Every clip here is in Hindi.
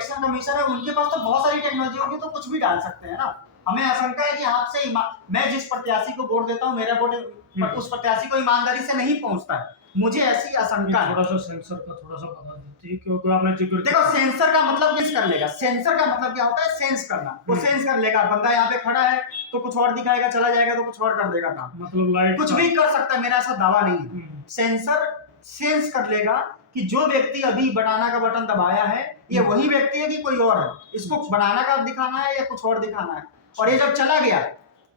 इलेक्शन कमीशन है उनके पास तो बहुत सारी टेक्नोलॉजी होगी, तो कुछ भी डाल सकते हैं ना। हमें आशंका है कि आपसे मैं जिस प्रत्याशी को वोट देता हूँ, मेरा वोट उस प्रत्याशी को ईमानदारी से नहीं पहुंचता है, मुझे ऐसी आशंका है। थोड़ा सा सेंसर का थोड़ा सा बता देती है, क्योंकि आपने जिक्र देखो सेंसर का मतलब किस कर लेगा, सेंसर का मतलब क्या होता है, सेंस करना। वो सेंस कर लेगा, बंदा यहाँ पे खड़ा है तो कुछ और दिखाएगा, चला जाएगा तो कुछ और कर देगा काम, मतलब लाइट कुछ भी कर सकता है, मेरा ऐसा दावा नहीं है। सेंसर सेंस कर लेगा कि जो व्यक्ति अभी बनाना का बटन दबाया है ये वही व्यक्ति है कि कोई और है, इसको बनाना का दिखाना है या कुछ और दिखाना है। और ये जब चला गया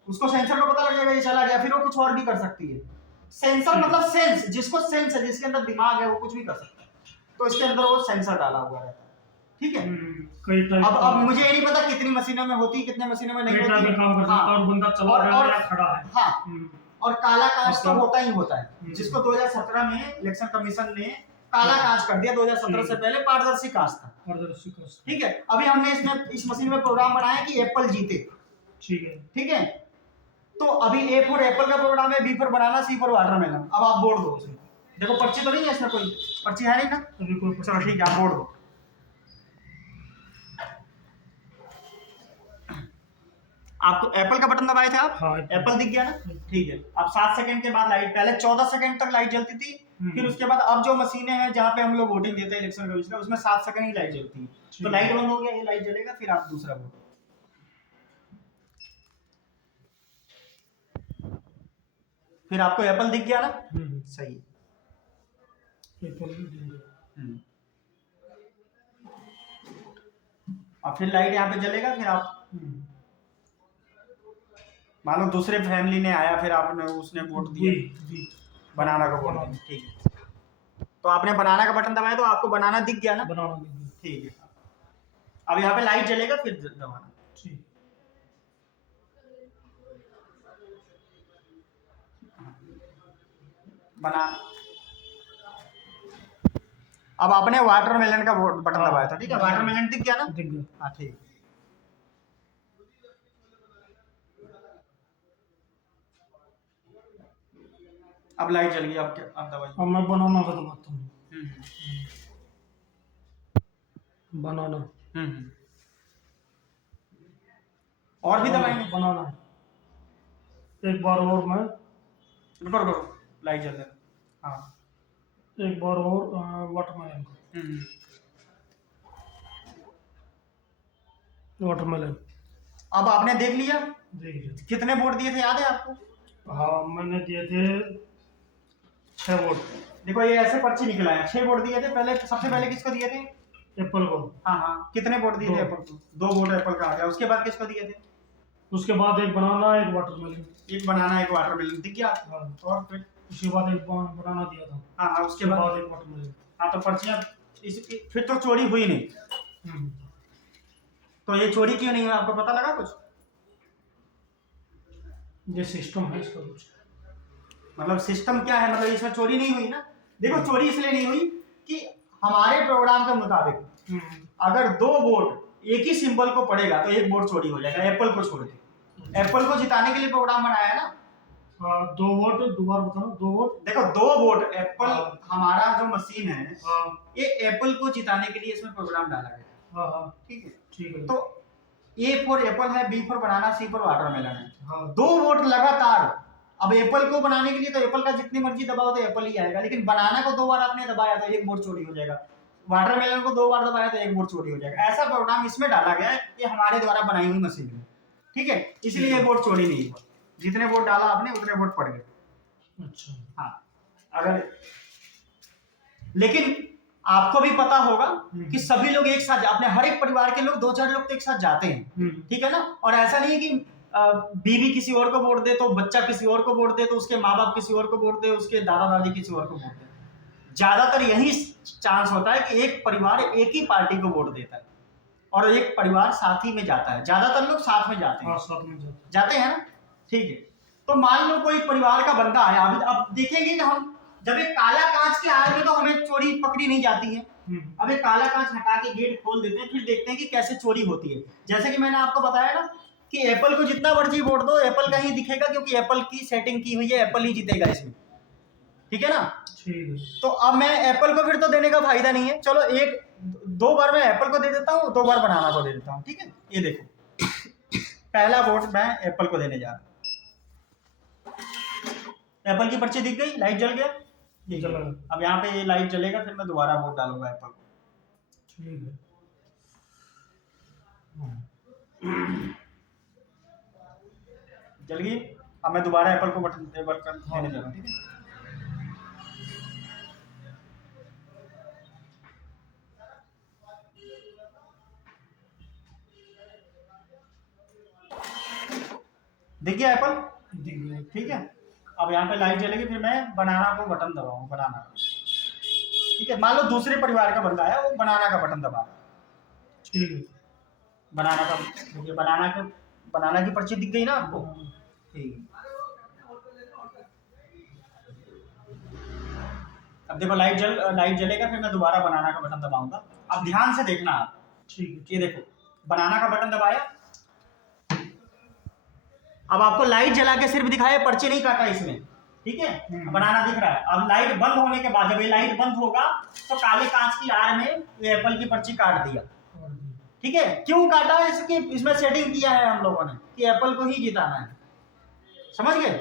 उसको सेंसर को पता लगेगा ये चला गया, फिर वो कुछ और भी कर सकती है। सेंसर मतलब सेंस, जिसको सेंस है, जिसके अंदर दिमाग है, वो कुछ भी कर सकता है, तो इसके अंदर वो सेंसर डाला हुआ रहता है। ठीक है। अब मुझे ये नहीं पता कितनी मशीनों में होती, कितने मशीनों में नहीं होती। काम कर सकता है और बंदा चला गया या खड़ा है। हाँ, और काला कांच तो होता ही होता है, जिसको 2017 में इलेक्शन कमीशन ने काला कांच कर दिया। 2017 से पहले पारदर्शी कांच था। पारदर्शी कांच, ठीक है। अभी हमने इसमें इस मशीन में प्रोग्राम बनाया कि एप्पल जीते। ठीक है। तो अभी ए फॉर एप्पल का प्रोग्राम है, B for banana, C for watermelon. अब आप बोर्ड दो उसमें, देखो पर्ची तो नहीं है इसमें, कोई पर्ची है नहीं ना, अभी कोई। चलो ठीक है, आप बोर्ड दो। आपको एप्पल का बटन दबाए थे आप? हाँ, एप्पल दिख गया ना? ठीक है। अब 7 सेकंड के बाद लाइट, पहले 14 सेकंड तक लाइट जलती थी, फिर उसके बाद अब जो मशीनें हैं जहाँ पे हम लोग वोटिंग देते हैं इलेक्शन कमीशन, उसमें 7 सेकंड ही लाइट जलती है। तो लाइट बंद हो गया, ये लाइट जलेगा, फिर आप दूसरा वोट। फिर आपको एप्पल दिख गया ना? सही। और फिर लाइट यहाँ पे जलेगा, फिर आप मान लो दूसरे फैमिली ने आया, फिर आपने उसने वोट दिया बनाना का वोट। ठीक है, तो आपने बनाना का बटन दबाया तो आपको बनाना दिख गया ना? बनाना दिख गया। ठीक है। अब यहाँ पे लाइट जलेगा, फिर दबाना। ठीक। बना। अब आपने वाटरमेलन का बटन दबाया था, ठीक है, वाटरमेलन दिख गया ना? दिख गया। हाँ ठीक। अब लाइट जल गई, अब क्या, अब दबाइए। अब मैं बनाना का दबाता हूँ। बनाना। और भी दबाएंगे? बनाना। एक बार और मैं करो, लाइट जल रहा है। हाँ, एक बार और वाटरमेलन। वाटरमेलन। अब आपने देख लिया? देख लिया। कितने वोट दिए थे याद है आपको? हाँ, मैंने दिए थे 6 वोट। देखो ये ऐसे पर्ची निकला है, 6 वोट दिए थे। पहले सबसे पहले किसको दिए थे? एप्पल को। हाँ, कितने वोट दिए थे एप्पल को? 2 वोट एप्पल का आ गया। उसके बाद किसको दिए थे? उसके बाद एक बनाना, एक वाटरमेलन। एक बनाना, एक वाटरमेलन दिख गया। और फिर उसके बाद एक बनाना दिया था। हाँ, उसके बाद एक वाटरमेलन। हाँ, तो पर्चियां फिर तो चोरी हुई नहीं। तो ये चोरी क्यों नहीं हुआ, आपको पता लगा कुछ? ये सिस्टम है इसका कुछ, मतलब सिस्टम क्या है, मतलब इसमें चोरी नहीं हुई ना। देखो चोरी इसलिए नहीं हुई कि हमारे प्रोग्राम के मुताबिक अगर 2 वोट एक ही सिंबल को पड़ेगा तो 1 वोट चोरी हो जाएगा, एप्पल को छोड़ के। एप्पल को जिताने के लिए प्रोग्राम बनाया है ना। 2 वोट, दोबारा बताओ। 2 वोट, देखो 2 वोट एप्पल, हमारा जो मशीन है ये एप्पल को जिताने के लिए इसमें प्रोग्राम डाला गया। ठीक है, ठीक है। तो ए फॉर एप्पल है, B for banana, C for watermelon है। 2 वोट लगातार। अब एप्पल को बनाने के लिए तो एप्पल का जितनी मर्जी दबाओ तो एप्पल ही आएगा, लेकिन बनाना को 2 बार आपने दबाया तो 1 वोट चोरी हो जाएगा। वाटरमेलन को 2 बार दबाया तो 1 वोट चोरी हो जाएगा। ऐसा प्रोग्राम इसमें डाला गया है, ये हमारे द्वारा बनाई हुई मशीन है। ठीक है, इसलिए ये वोट चोरी नहीं हुआ। जितने वोट डाला आपने उतने वोट पड़ गए। अच्छा। हाँ, अगर लेकिन आपको भी पता होगा कि सभी लोग एक साथ, अपने हर एक परिवार के लोग 2-4 लोग तो एक साथ जाते हैं। ठीक है ना। और ऐसा नहीं है कि बीवी किसी और को वोट दे तो बच्चा किसी और को वोट दे, तो उसके माँ बाप किसी और को वोट दे, उसके दादा दादी किसी और को वोट दे। ज्यादातर यही चांस होता है कि एक परिवार एक ही पार्टी को वोट देता है और एक परिवार साथ ही में जाता है। ज्यादातर लोग साथ में जाते हैं। साथ में जाते हैं ना। ठीक है। तो मान लो कोई परिवार का बंदा है, अब देखेंगे कि हम जब एक काला कांच के आड़ में तो हमें चोरी पकड़ी नहीं जाती है। अब एक काला कांच हटा के गेट खोल देते हैं, फिर देखते हैं कि कैसे चोरी होती है। जैसे कि मैंने आपको बताया ना कि एप्पल को जितना मर्जी वोट दो एप्पल का ही दिखेगा, क्योंकि एप्पल की सेटिंग की हुई है, एप्पल ही जीतेगा इसमें। ठीक है ना। ठीक है। तो अब मैं एप्पल को फिर तो देने का फायदा नहीं है। चलो एक 2 बार मैं एप्पल को दे देता हूँ, 2 बार बनाना को दे देता हूँ, ठीक है। ये देखो पहला वोट मैं एप्पल को देने जा रहा हूँ। एप्पल की पर्ची दिख गई, लाइट जल गया, ठीक है। अब यहाँ पे ये लाइट जलेगा, फिर मैं दोबारा वोट डालूंगा एप्पल को। ठीक है। जल गई। अब मैं दोबारा एप्पल को बटन देने जा रहा हूँ, ठीक है। दिख गया एप्पल, ठीक है। अब यहाँ पे लाइट जलेगी, फिर मैं बनाना को बटन दबाऊँ, बनाना का, ठीक है। मान लो दूसरे परिवार का बंदा है, वो बनाना का बटन दबा, ठीक है। बनाना का, देखिए बनाना की पर्ची दिख गई ना आपको, ठीक है। अब देखो लाइट जलेगा, फिर मैं दोबारा बनाना का बटन दबाऊंगा। अब ध्यान से देखना आप, ठीक है। ये देखो बनाना का बटन दबाया, अब आपको लाइट जला के सिर्फ दिखाया, पर्ची नहीं काटा इसमें, ठीक है। बनाना दिख रहा है। अब लाइट बंद होने के बाद, जब ये लाइट बंद होगा तो काले कांच की आड़ में ये एप्पल की पर्ची काट दिया, ठीक है। क्यों काटा है, इसकी इसमें सेटिंग किया है हम लोगों ने कि एप्पल को ही जिताना है, समझ गए।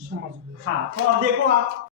समझ गए। हाँ, तो अब देखो आप